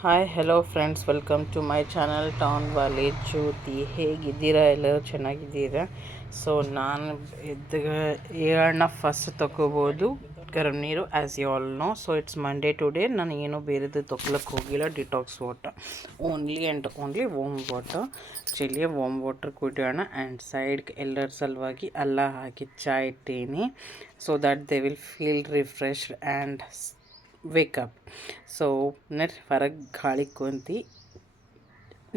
Hi hello friends, welcome to my channel town Wale Jyoti. ಹೇಗಿದ್ದೀರಾ? ಎಲ್ಲರೂ ಚೆನ್ನಾಗಿದ್ದೀರಾ? ಸೊ ನಾನು ಏಳನ್ನ ಫಸ್ಟ್ ತಗೋಬೋದು ಗರಂ ನೀರು, as you all know. So it's Monday today. ನಾನು ಏನೂ ಬೇರೆದು ತೊಗೊಳಕ್ಕೆ ಹೋಗಿಲ್ಲ. Detox water only and only warm water. ಚಲಿಯ ವಾಮ್ ವಾಟರ್ ಕುಡಿಯೋಣ. ಆ್ಯಂಡ್ ಸೈಡ್ಗೆ ಎಲ್ಲರ ಸಲುವಾಗಿ ಅಲ್ಲ ಹಾಕಿ ಚಾ ಇಟ್ಟೀನಿ, so that they will feel refreshed and wake up. So ಹೊರಗೆ ಗಾಳಿ ಕುಂತು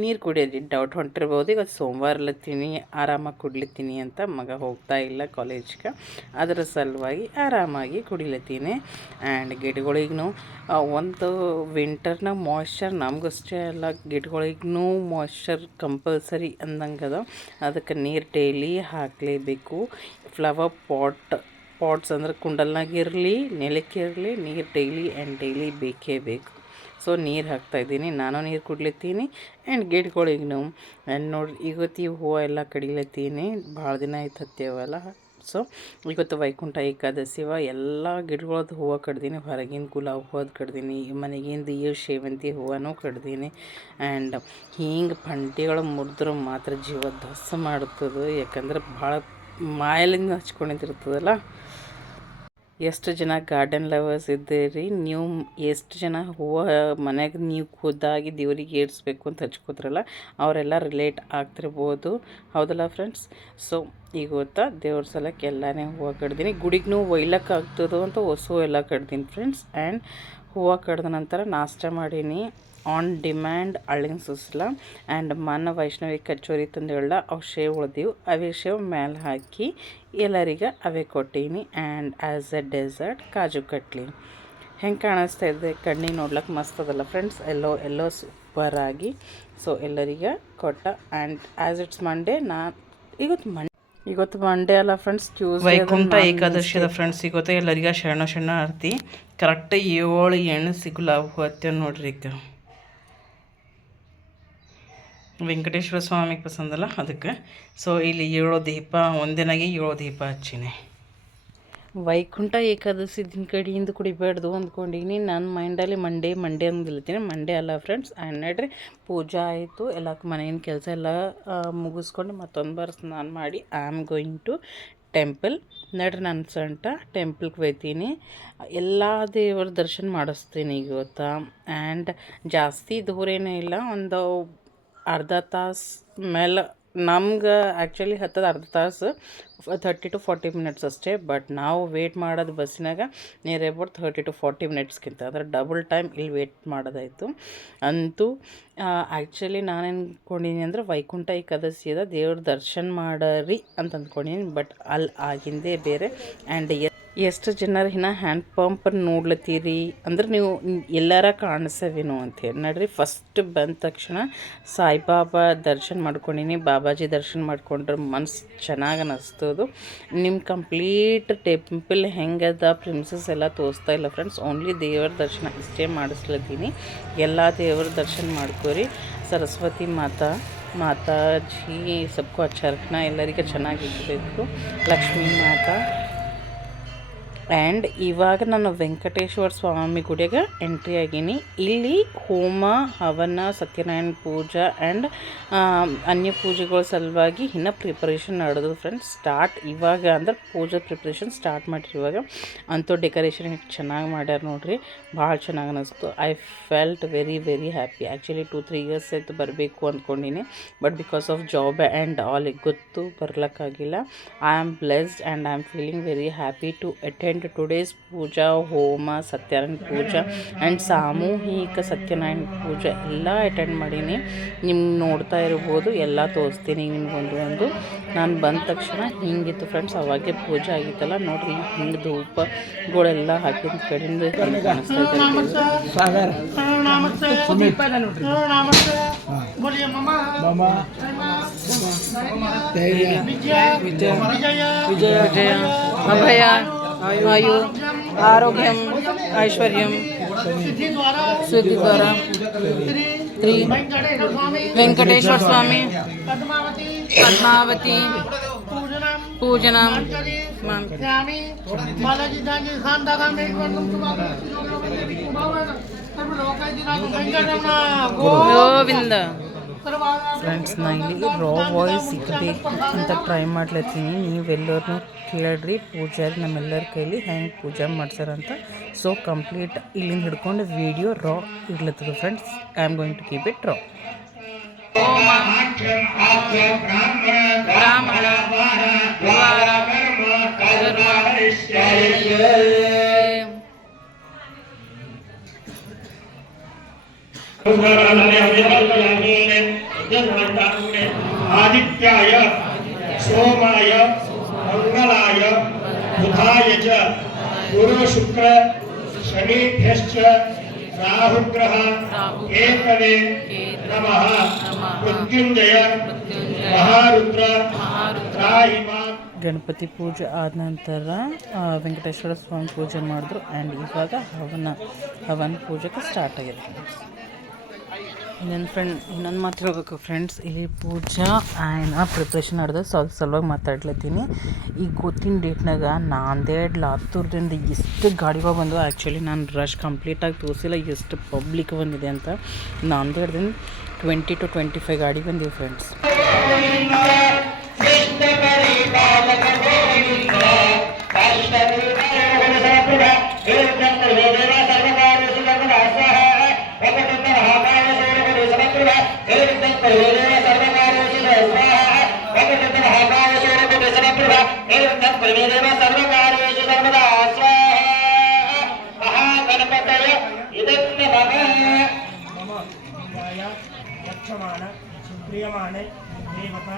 ನೀರು ಕುಡಿಯೋದು ಡೌಟ್ ಹೊಂಟಿರ್ಬೋದು. ಈಗ ಸೋಮವಾರಲತ್ತೀನಿ ಆರಾಮಾಗಿ ಕುಡಿಲತ್ತೀನಿ ಅಂತ. ಮಗ ಹೋಗ್ತಾ ಇಲ್ಲ ಕಾಲೇಜ್ಗೆ, ಅದರ ಸಲುವಾಗಿ ಆರಾಮಾಗಿ ಕುಡಿಲತ್ತೀನಿ. ಆ್ಯಂಡ್ ಗಿಡಗಳಿಗೂ ಒಂದು ವಿಂಟರ್ನಾಗ ಮಾಯ್ಶ್ಚರ್ ನಮಗಷ್ಟೇ ಅಲ್ಲ, ಗಿಡಗಳಿಗೂ ಮಾಯ್ಶ್ಚರ್ ಕಂಪಲ್ಸರಿ ಅಂದಂಗದ. ಅದಕ್ಕೆ ನೀರು ಡೈಲಿ ಹಾಕಲೇಬೇಕು. ಫ್ಲವರ್ ಪಾಟ್ಸ್ ಅಂದ್ರೆ ಕುಂಡಲ್ನಾಗಿರಲಿ ನೆಲಕ್ಕಿರಲಿ, ನೀರು ಡೈಲಿ ಆ್ಯಂಡ್ ಡೈಲಿ ಬೇಕೇ ಬೇಕು. ಸೊ ನೀರು ಹಾಕ್ತಾಯಿದ್ದೀನಿ, ನಾನು ನೀರು ಕುಡ್ಲತ್ತೀನಿ. ಆ್ಯಂಡ್ ಗಿಡಗಳಿಗೂ ಆ್ಯಂಡ್ ನೋಡಿರಿ, ಇವತ್ತು ಈ ಹೂವು ಎಲ್ಲ ಕಡಿಲತ್ತೀನಿ. ಭಾಳ ದಿನ ಆಯ್ತು ಹತ್ತೇವಲ್ಲ. ಸೊ ಇವತ್ತು ವೈಕುಂಠ ಏಕಾದಶಿವ. ಎಲ್ಲ ಗಿಡಗಳದ್ದು ಹೂವು ಕಡ್ದೀನಿ. ಹೊರಗಿನ ಗುಲಾಬಿ ಹೂವದು ಕಡ್ದೀನಿ, ಮನೆಗಿಂದ ಈ ಸೇವಂತಿ ಹೂವನೂ ಕಡ್ದೀನಿ. ಆ್ಯಂಡ್ ಹಿಂಗೆ ಪಂಟಿಗಳು ಮುರಿದ್ರೆ ಮಾತ್ರ ಜೀವ ಧಸ ಮಾಡುತ್ತದೆ. ಯಾಕಂದ್ರೆ ಭಾಳ ಮಾಯಲಿಂದ ಹಚ್ಕೊಂಡಿದ್ದಿರ್ತದಲ್ಲ. ಎಷ್ಟು ಜನ ಗಾರ್ಡನ್ ಲವರ್ಸ್ ಇದ್ದೀರಿ ನೀವು? ಎಷ್ಟು ಜನ ಹೂವು ಮನೆಗೆ ನೀವು ಖುದ್ದಾಗಿ ದೇವ್ರಿಗೆ ಏರಿಸ್ಬೇಕು ಅಂತ ಹಚ್ಕೋದ್ರಲ್ಲ, ಅವರೆಲ್ಲ ರಿಲೇಟ್ ಆಗ್ತಿರ್ಬೋದು, ಹೌದಲ್ಲ ಫ್ರೆಂಡ್ಸ್? ಸೊ ಈಗ ಗೊತ್ತಾ, ದೇವ್ರ ಸಲಕ್ಕೆ ಎಲ್ಲನೇ ಹೂವು ಕಡ್ದೀನಿ. ಗುಡಿಗೂ ಒಯ್ಲಕ್ಕೆ ಆಗ್ತದೋ ಅಂತ ಹೊಸ ಎಲ್ಲ ಕಡ್ದೀನಿ ಫ್ರೆಂಡ್ಸ್. ಆ್ಯಂಡ್ ಹೂವು ಕಡ್ದ ನಂತರ ನಾಷ್ಟ ಮಾಡೀನಿ. ಆನ್ ಡಿಮ್ಯಾಂಡ್ ಅಳ್ಳಿನ ಸುಸ್ಲ ಆ್ಯಂಡ್ ಮನ್ನ ವೈಷ್ಣವಿ ಕಚೋರಿ ತಂದು ಹೇಳ, ಅವು ಶೇವ್ ಉಳ್ದೀವು. ಅವೇ ಶೇವ್ ಮೇಲೆ ಹಾಕಿ ಎಲ್ಲರಿಗೆ ಅವೇ ಕೊಟ್ಟೀನಿ. And as A dessert kaju katli. ಹೆಂಗೆ ಕಾಣಿಸ್ತಾ ಇದೆ ಕಣ್ಣಿಗೆ ನೋಡ್ಲಿಕ್ಕೆ ಮಸ್ತ್ ಅದಲ್ಲ ಫ್ರೆಂಡ್ಸ್? ಎಲ್ಲೋ ಸೂಪರಾಗಿ. ಸೊ ಎಲ್ಲರಿಗೆ ಕೊಟ್ಟ. ಆ್ಯಂಡ್ ಆ್ಯಸ್ ಇಟ್ಸ್ ಮಂಡೇ, ಇವತ್ತು ಮಂಡೇ ಅಲ್ಲ ಫ್ರೆಂಡ್ಸ್, ಟ್ಯೂಸ್ಡೇ ವೈಕುಂಠ ಏಕಾದಶಿ ಅದ ಫ್ರೆಂಡ್ಸ್. ಇವತ್ತು ಎಲ್ಲರಿಗೆ ಶರಣ ಆರ್ತಿ. ಕರೆಕ್ಟ್ 7 ಎಣ್ಣೆ ಸಿಗಲ್ಲ ಹತ್ತೇವೆ ನೋಡ್ರಿ. ಈಗ ವೆಂಕಟೇಶ್ವರ ಸ್ವಾಮಿಗೆ ಪಸಂದಲ್ಲ ಅದಕ್ಕೆ. ಸೊ ಇಲ್ಲಿ 7 ದೀಪ, ಒಂದಿನಾಗೆ 7 ದೀಪ ಹಚ್ಚಿನಿ. ವೈಕುಂಠ ಏಕಾದಶಿ ದಿನ ಕಡೆಯಿಂದ ಕುಡಿಬೇಡ್ದು ಅಂದ್ಕೊಂಡಿನಿ. ನನ್ನ ಮೈಂಡಲ್ಲಿ ಮಂಡೇ ಅಂದಿಲ್ತೀನಿ. ಮಂಡೇ ಅಲ್ಲ ಫ್ರೆಂಡ್ಸ್. ಆ್ಯಂಡ್ ನೋಡ್ರಿ, ಪೂಜಾ ಆಯಿತು, ಎಲ್ಲ ಮನೆಯಿಂದ ಕೆಲಸ ಎಲ್ಲ ಮುಗಿಸ್ಕೊಂಡು ಮತ್ತೊಂದು ಬಾರಿ ಸ್ನಾನ ಮಾಡಿ I am going to temple. ನಡ್ರಿ, ನನ್ನ ಸೊಂಟ ಟೆಂಪಲ್ಗೆ ಹೋಗ್ತೀನಿ. ಎಲ್ಲ ದೇವರ ದರ್ಶನ ಮಾಡಿಸ್ತೀನಿ ಇವತ್ತು. ಆ್ಯಂಡ್ ಜಾಸ್ತಿ ದೂರ ಏನೂ ಇಲ್ಲ, ಒಂದು ಅರ್ಧ ತಾಸು ಮೇಲೆ. ನಮ್ಗೆ ಆ್ಯಕ್ಚುಲಿ ಹತ್ತದ ಅರ್ಧ ತಾಸು, 30 to 40 ಮಿನಿಟ್ಸ್ ಅಷ್ಟೇ. ಬಟ್ ನಾವು ವೇಟ್ ಮಾಡೋದು ಬಸ್ಸಿನಾಗ ನಿಯರ್ ಅಬೌಟ್ 30 to 40 ಮಿನಿಟ್ಸ್ಗಿಂತ ಅಂದರೆ ಡಬಲ್ ಟೈಮ್ ಇಲ್ಲಿ ವೇಟ್ ಮಾಡೋದಾಯಿತು. ಅಂತೂ ಆ್ಯಕ್ಚುಲಿ ನಾನು ಅಂದ್ಕೊಂಡಿನಿ ಅಂದರೆ ವೈಕುಂಠ ಏಕಾದಶಿ ಅದ, ದೇವ್ರ ದರ್ಶನ ಮಾಡರಿ ಅಂತ ಅಂದ್ಕೊಂಡಿನಿ. ಬಟ್ ಅಲ್ಲಿ ಆಗಿಂದೇ ಬೇರೆ. ಆ್ಯಂಡ್ ಎಷ್ಟು ಜನರು ಇನ್ನು ಹ್ಯಾಂಡ್ ಪಂಪ್ ನೋಡ್ಲತ್ತೀರಿ ಅಂದ್ರೆ ನೀವು ಎಲ್ಲಾರ ಕಾಣಿಸವೇನೋ ಅಂಥೇಳಿ ನೋಡ್ರಿ. ಫಸ್ಟ್ ಬಂದ ತಕ್ಷಣ ಸಾಯಿಬಾಬಾ ದರ್ಶನ ಮಾಡ್ಕೊಂಡಿನಿ. ಬಾಬಾಜಿ ದರ್ಶನ ಮಾಡ್ಕೊಂಡ್ರೆ ಮನಸ್ಸು ಚೆನ್ನಾಗಿ ಅನ್ನಿಸ್ತದು. ನಿಮ್ಮ ಕಂಪ್ಲೀಟ್ ಟೆಂಪಲ್ ಹೆಂಗದ ಪ್ರಿನ್ಸಸ್ ಎಲ್ಲ ತೋರಿಸ್ತಾ ಇಲ್ಲ ಫ್ರೆಂಡ್ಸ್. ಓನ್ಲಿ ದೇವರ ದರ್ಶನ ಇಷ್ಟೇ ಮಾಡಿಸ್ಲತ್ತೀನಿ. ಎಲ್ಲ ದೇವರ ದರ್ಶನ ಮಾಡ್ಕೋರಿ. ಸರಸ್ವತಿ ಮಾತಾಜಿ ಸಬ್ಕೋ ಅಚ್ಚಾ ರಖ್ನಾ, ಎಲ್ಲರಿಗೆ ಚೆನ್ನಾಗಿರಬೇಕು. ಲಕ್ಷ್ಮೀ ಮಾತಾ. ಆ್ಯಂಡ್ ಇವಾಗ ನಾನು ವೆಂಕಟೇಶ್ವರ ಸ್ವಾಮಿ ಗುಡಿಗೆ ಎಂಟ್ರಿ ಆಗೀನಿ. ಇಲ್ಲಿ ಹೋಮ ಹವನ ಸತ್ಯನಾರಾಯಣ ಪೂಜಾ ಆ್ಯಂಡ್ ಅನ್ಯ ಪೂಜೆಗಳ ಸಲುವಾಗಿ ಇನ್ನೂ ಪ್ರಿಪರೇಷನ್ ನಡೆದು ಫ್ರೆಂಡ್ಸ್. ಸ್ಟಾರ್ಟ್ ಇವಾಗ ಅಂದ್ರೆ ಪೂಜೆ ಪ್ರಿಪ್ರೇಷನ್ ಸ್ಟಾರ್ಟ್ ಮಾಡಿರಿ ಇವಾಗ. ಅಂತೂ ಡೆಕೋರೇಷನ್ ಎಷ್ಟು ಚೆನ್ನಾಗಿ ಮಾಡ್ಯಾರ ನೋಡ್ರಿ, ಭಾಳ ಚೆನ್ನಾಗಿ ಅನ್ನಿಸ್ತು. I felt very happy. Actually 2-3 years ಆಯ್ತು ಬರಬೇಕು ಅಂದ್ಕೊಂಡಿನಿ. But because of job and all ಗೊತ್ತು ಬರ್ಲಿಕ್ಕಾಗಿಲ್ಲ. I am blessed and I am feeling very happy to attend today's puja, homa, Satyanarayana Pooja and ಸಾಮೂಹಿಕ ಸತ್ಯನಾರಾಯಣ ಪೂಜೆ ಎಲ್ಲ ಅಟೆಂಡ್ ಮಾಡೀನಿ. ನಿಮ್ಗೆ ನೋಡ್ತಾ ಇರ್ಬೋದು, ಎಲ್ಲ ತೋರಿಸ್ತೀನಿ ನಿಮ್ಗೊಂದು. ನಾನು ಬಂದ ತಕ್ಷಣ ಹಿಂಗಿತ್ತು ಫ್ರೆಂಡ್ಸ್. ಅವಾಗೆ ಪೂಜೆ ಆಗಿತ್ತಲ್ಲ ನೋಡ್ರಿ, ಹಿಂಗೆ ಧೂಪಗಳೆಲ್ಲ ಹಾಕಿದ ಕಡೆಯಿಂದ ಹಿಂಗೆ ಕಾಣಿಸ್ತಾ ಇದ್ದಾರೆ. ವಿಜಯ ಅಭಯ ಆಯು ಆರೋಗ್ಯಂ ಐಶ್ವರ್ಯಂ ಸಿದ್ಧಿದ್ವಾರ ಶ್ರೀ ವೆಂಕಟೇಶ್ವರ ಸ್ವಾಮಿ ಪದ್ಮಾವತಿ पूजनम ಗೋವಿಂದ ಫ್ರೆಂಡ್ಸ್, ನಾ ಇಲ್ಲಿ ರಾ ವಾಯ್ಸ್ ಸಿಗಬೇಕು ಅಂತ ಟ್ರೈ ಮಾಡ್ಲತ್ತೀನಿ. ನೀವೆಲ್ಲರನ್ನೂ ಕೇಳ್ರಿ ಪೂಜಾರಿ ನಮ್ಮೆಲ್ಲರ ಕೈಲಿ ಹೆಂಗೆ ಪೂಜೆ ಮಾಡ್ಸಾರಂತ. ಸೊ ಕಂಪ್ಲೀಟ್ ಇಲ್ಲಿಂದ ಹಿಡ್ಕೊಂಡು ವಿಡಿಯೋ ರಾ ಇಡ್ಲತ್ತದ friends. I am going to keep it ರಾ. ಬ್ರಾಹ್ಮಣ आदित्याय सोमाय मंगलाय बुधाय च गुरु शुक्र शनिभ्यश्च राहुग्रह केतवे नमः मृत्युंजय महारुद्र त्राहिमा. ಗಣಪತಿ ಪೂಜೆ ಆದ ನಂತರ ವೆಂಕಟೇಶ್ವರ ಸ್ವಾಮಿ ಪೂಜೆ ಮಾಡಿದ್ರು. ಆ್ಯಂಡ್ ಇವಾಗ ಹವನ ಪೂಜೆಗೆ ಸ್ಟಾರ್ಟ್ ಆಗಿದೆ. ಇನ್ನೊಂದು ಮಾತು ಹೇಳ್ಬೇಕು ಫ್ರೆಂಡ್ಸ್, ಇಲ್ಲಿ ಪೂಜಾ ಆ್ಯಂಡ್ ಪ್ರಿಪ್ರೇಷನ್ ನಡೆದ ಸಲುವಾಗಿ ಮಾತಾಡ್ಲತ್ತೀನಿ. ಈಗ ಗೊತ್ತಿನ ಡೇಟ್ನಾಗ ನಾಂದೇಡ್ ಲಾತೂರ್ದಿಂದ ಎಷ್ಟು ಗಾಡಿಗಳು ಬಂದವು. ಆ್ಯಕ್ಚುಲಿ ನಾನು ರಶ್ ಕಂಪ್ಲೀಟಾಗಿ ತೋರಿಸಿಲ್ಲ ಎಷ್ಟು ಪಬ್ಲಿಕ್ ಬಂದಿದೆ ಅಂತ. ನಾಂದೇಡ್ದಿಂದ 20 to 25 ಗಾಡಿ ಬಂದಿವೆ ಫ್ರೆಂಡ್ಸ್. प्रियमाणे देवता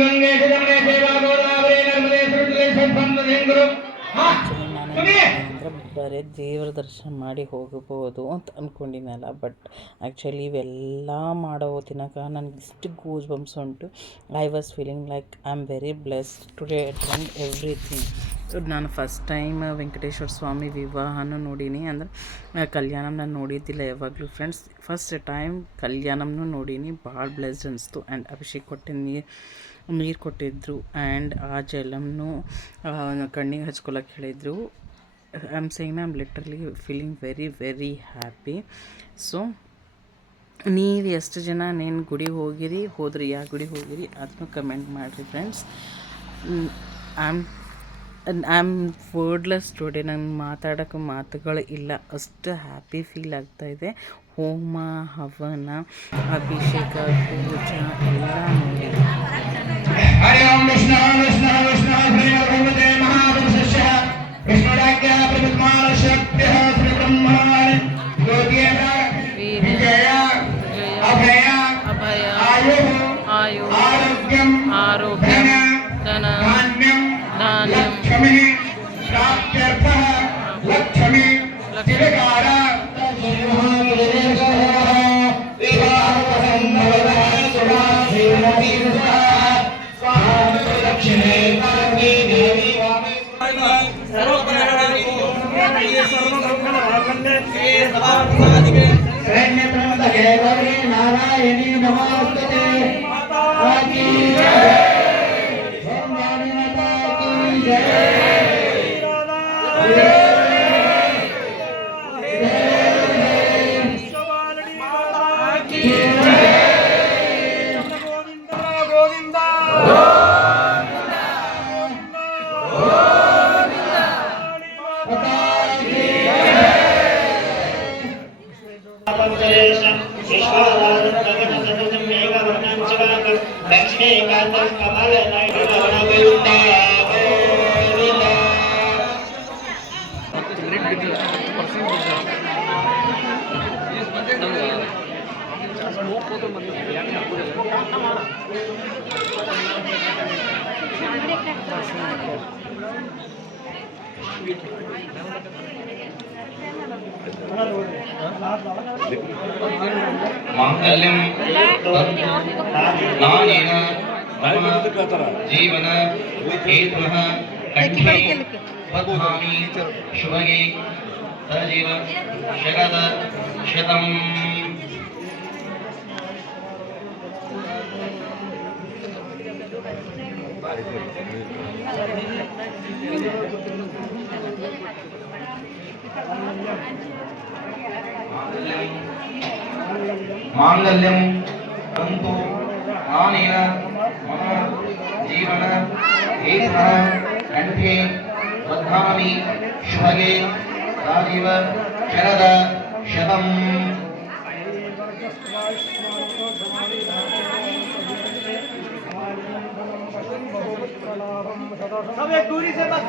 ಗಂಗೆ ಜಮನೆ ಸೇವಾ ಗೋದಾವರಿ ನರ್ಮದೆ ಸರಸ್ವತಿ ಸಂಪನ್ನ ಗುರು ಆ್ಯಕ್ಚುಲಿ ನಾನು ಅಂದರೆ ಬರೀ ದೇವ್ರ ದರ್ಶನ ಮಾಡಿ ಹೋಗಬಹುದು ಅಂತ ಅಂದ್ಕೊಂಡಿನಲ್ಲ, ಬಟ್ ಆ್ಯಕ್ಚುಲಿ ಇವೆಲ್ಲ ಮಾಡೋ ಹೊತ್ತಿನಾಗ ನನಗೆ ಇಷ್ಟು ಗೂಸ್ ಬಂಪ್ಸ್ ಉಂಟು. I was feeling like I am very blessed today attend everything. ನಾನು ಫಸ್ಟ್ ಟೈಮ್ ವೆಂಕಟೇಶ್ವರ ಸ್ವಾಮಿ ವಿವಾಹನೂ ನೋಡೀನಿ, ಅಂದ್ರೆ ಕಲ್ಯಾಣಂ ನಾನು ನೋಡಿದ್ದಿಲ್ಲ ಯಾವಾಗಲೂ ಫ್ರೆಂಡ್ಸ್. ಫಸ್ಟ್ ಟೈಮ್ ಕಲ್ಯಾಣಂನೂ ನೋಡೀನಿ, ಭಾಳ ಬ್ಲೆಸ್ಡ್ ಅನಿಸ್ತು. ಆ್ಯಂಡ್ ಅಭಿಷೇಕ್ ಕೊಟ್ಟಿದ್ದ ನೀರು ಕೊಟ್ಟಿದ್ದರು ಆ್ಯಂಡ್ ಆ ಜಲಮ್ನು ಕಣ್ಣಿಗೆ ಹಚ್ಕೊಳಕ್ಕೆ ಹೇಳಿದರು. I am saying I am literally feeling very very happy. So ನೀವು ಎಷ್ಟು ಜನ ನೀನು ಗುಡಿಗೆ ಹೋದ್ರಿ ಯಾವ ಗುಡಿಗೆ ಹೋಗಿರಿ ಅದನ್ನು ಕಮೆಂಟ್ ಮಾಡಿರಿ friends. I am wordless today. ನಂಗೆ ಮಾತಾಡೋಕ್ಕೆ ಮಾತುಗಳು ಇಲ್ಲ, ಅಷ್ಟು ಹ್ಯಾಪಿ ಫೀಲ್ ಆಗ್ತಾಯಿದೆ. ಹೋಮ ಹವನ ಅಭಿಷೇಕ ಪೂಜಾ ಎಲ್ಲ ನೋಡಿ. ಹರಿ ಓಂ ವಿಷ್ಣು ವಿಷ್ಣು ವಿಷ್ಣು ಶ್ರೀ ಭಗವತೆ ಮಹಾಪುರುಷಸ್ಯ ವಿಷ್ಣುರಾಜ್ಞಾ ಪ್ರತಿಮಾನ ಶಕ್ತಿಃ ಶ್ರೀ ಬ್ರಹ್ಮಾಣಿ ಜ್ಯೋತಿಯೇನ ವಿಜಯ ಅಭಯ ಆಯು ಆರೋಗ್ಯಂ ಧನ ಧಾನ್ಯಂ ಲಕ್ಷ್ಮೀ ಪ್ರಾಪ್ತ್ಯರ್ಥಃ ಲಕ್ಷ್ಮೀ ತಿಲಕಾರ नारायणी नमोस्तुते की जय ओम नारायणी माता की जय गोविंदा लक्ष्मीकांतं कमलनयनं गोविंदा गोविंदा. मांगल्यं नानेन मम जीवन हेतुः कंठे बध्नामि शुभगे सजीव शरद शतम्. मांगल्यं तंतु नानेन मम जीवन हेतुः कंठे बध्नामि शुभगे सजीव शरद शतम्. सब एक दूरी से बस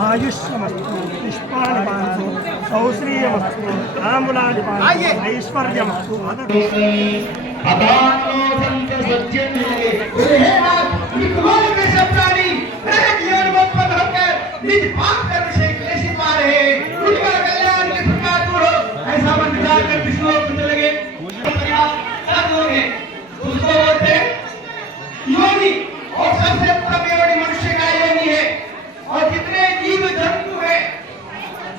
आयुष्यमस्तु पुष्पाणि पान्तु सौश्रीयमस्तु ताम्बूलानि पान्तु ऐश्वर्यमस्तु ऐसा मन विचार कर विष्णु लगे योनि और सबसे उत्तम योनि मनुष्य का योनि है और जितने जीव जंतु है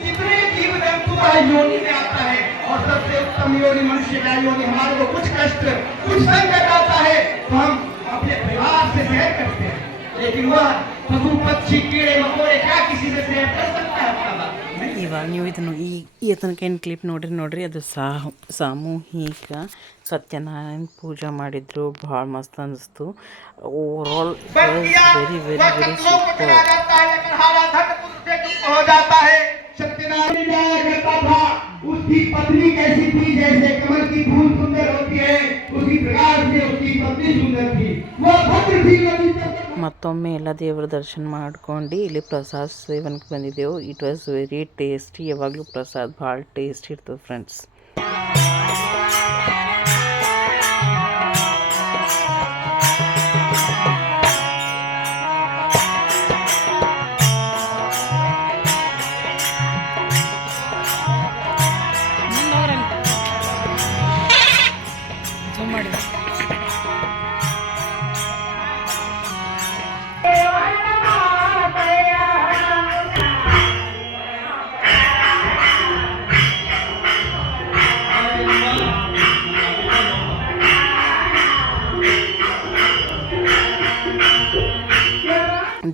जितने जीव जंतु का योनि में आता है और सबसे उत्तम योनि मनुष्य का योनि। हमारे को कुछ कष्ट कुछ संकट आता है तो हम अपने परिवार से शेयर करते हैं, लेकिन वह पशु पक्षी कीड़े मकोड़े क्या किसी से शेयर कर सकता है? ಇವಾಗ ನೀವು ಇದನ್ನು ಈ ತನಕ ಏನು ಕ್ಲಿಪ್ ನೋಡ್ರಿ ಅದು ಸಾಮೂಹಿಕ ಸತ್ಯನಾರಾಯಣ ಪೂಜೆ ಮಾಡಿದ್ರು. ಭಾಳ ಮಸ್ತ್ ಅನಿಸ್ತು. Overall very very very super. उसकी पत्नी कैसी थी? जैसे कमल की फूल सुंदर होती है उसी प्रकार से उसकी पत्नी सुंदर थी। वो भद्र थी। ಮತ್ತೊಮ್ಮೆ ಎಲ್ಲ ದೇವರ ದರ್ಶನ ಮಾಡ್ಕೊಂಡು ಇಲ್ಲಿ ಪ್ರಸಾದ ಸೇವನಕ್ಕೆ ಬಂದಿದ್ದೆವು. It was very tasty. ಯಾವಾಗಲೂ ಪ್ರಸಾದ ಭಾಳ ಟೇಸ್ಟ್ ಇರ್ತದೆ ಫ್ರೆಂಡ್ಸ್.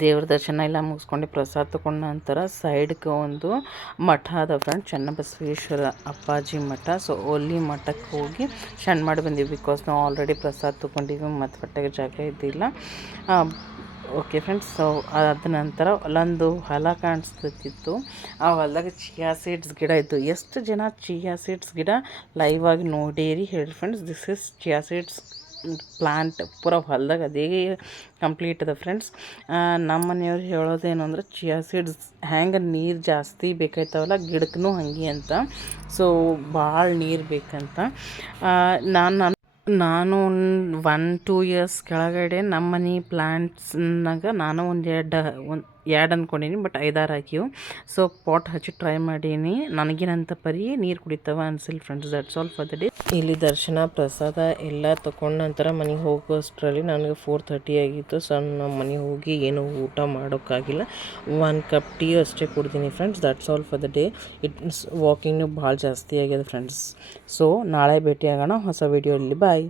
ದೇವ್ರ ದರ್ಶನ ಎಲ್ಲ ಮುಗಿಸ್ಕೊಂಡು ಪ್ರಸಾದ ತೊಗೊಂಡ ನಂತರ ಸೈಡ್ಗೆ ಒಂದು ಮಠ ಅದ ಫ್ರೆಂಡ್, ಚನ್ನಬಸವೇಶ್ವರ ಅಪ್ಪಾಜಿ ಮಠ. ಸೊ ಅಲ್ಲಿ ಮಠಕ್ಕೆ ಹೋಗಿ ಶಣ್ ಮಾಡಿ ಬಂದೀವಿ. ಬಿಕಾಸ್ ನಾವು ಆಲ್ರೆಡಿ ಪ್ರಸಾದ ತೊಗೊಂಡಿವಿ ಮತ್ತು ಹೊಟ್ಟೆಗೆ ಜಾಗ ಇದ್ದಿಲ್ಲ. ಓಕೆ ಫ್ರೆಂಡ್ಸ್, ಸೊ ಅದ ನಂತರ ಅಲ್ಲೊಂದು ಹೊಲ ಕಾಣಿಸ್ತಿತ್ತು. ಆ ಹೊಲದಾಗ ಚಿಯಾ ಸೀಡ್ಸ್ ಗಿಡ ಇತ್ತು. ಎಷ್ಟು ಜನ ಚಿಯಾ ಸೀಡ್ಸ್ ಗಿಡ ಲೈವ್ ಆಗಿ ನೋಡೇರಿ ಹೇಳಿ friends. This is chia seeds plant ಪೂರ ಹೊಲದಾಗ ಅದೇ ಕಂಪ್ಲೀಟ್ ಅದ ಫ್ರೆಂಡ್ಸ್. ನಮ್ಮ ಮನೆಯವ್ರು ಹೇಳೋದೇನು ಅಂದ್ರೆ ಚಿಯಾ ಸೀಡ್ಸ್ ಹೆಂಗೆ ನೀರು ಜಾಸ್ತಿ ಬೇಕಾಯ್ತವಲ್ಲ ಗಿಡಕ್ಕೂ ಹಂಗೆ ಅಂತ. ಸೊ ಭಾಳ ನೀರು ಬೇಕಂತ. ನಾನು 1-2 ಇಯರ್ಸ್ ಕೆಳಗಡೆ ನಮ್ಮ ಮನೆ ಪ್ಲ್ಯಾಂಟ್ಸ್ನಾಗ ನಾನು ಒಂದು ಎರಡು ಅಂದ್ಕೊಂಡೀನಿ, ಬಟ್ 5-6 ಹಾಕಿವು. ಸೊ ಪಾಟ್ ಹಚ್ಚಿ ಟ್ರೈ ಮಾಡೀನಿ. ನನಗೇನಂತ ಪರಿ ನೀರು ಕುಡಿತಾವ ಅನ್ಸಿಲ್ಲ friends. That's all for the day. ಇಲ್ಲಿ ದರ್ಶನ ಪ್ರಸಾದ ಎಲ್ಲ ತೊಗೊಂಡ ನಂತರ ಮನೆಗೆ ಹೋಗೋಷ್ಟರಲ್ಲಿ ನನಗೆ 4:30 ಆಗಿತ್ತು. ಸೊ ನಮ್ಮ ಮನೆಗೆ ಹೋಗಿ ಏನು ಊಟ ಮಾಡೋಕ್ಕಾಗಿಲ್ಲ. 1 ಕಪ್ ಟೀ ಅಷ್ಟೇ ಕುಡ್ತೀನಿ friends. That's all for the day. Walking ಭಾಳ ಜಾಸ್ತಿ ಆಗ್ಯದ ಫ್ರೆಂಡ್ಸ್. ಸೊ ನಾಳೆ ಭೇಟಿ ಆಗೋಣ ಹೊಸ ವಿಡಿಯೋಲ್ಲಿ. ಬಾಯ್.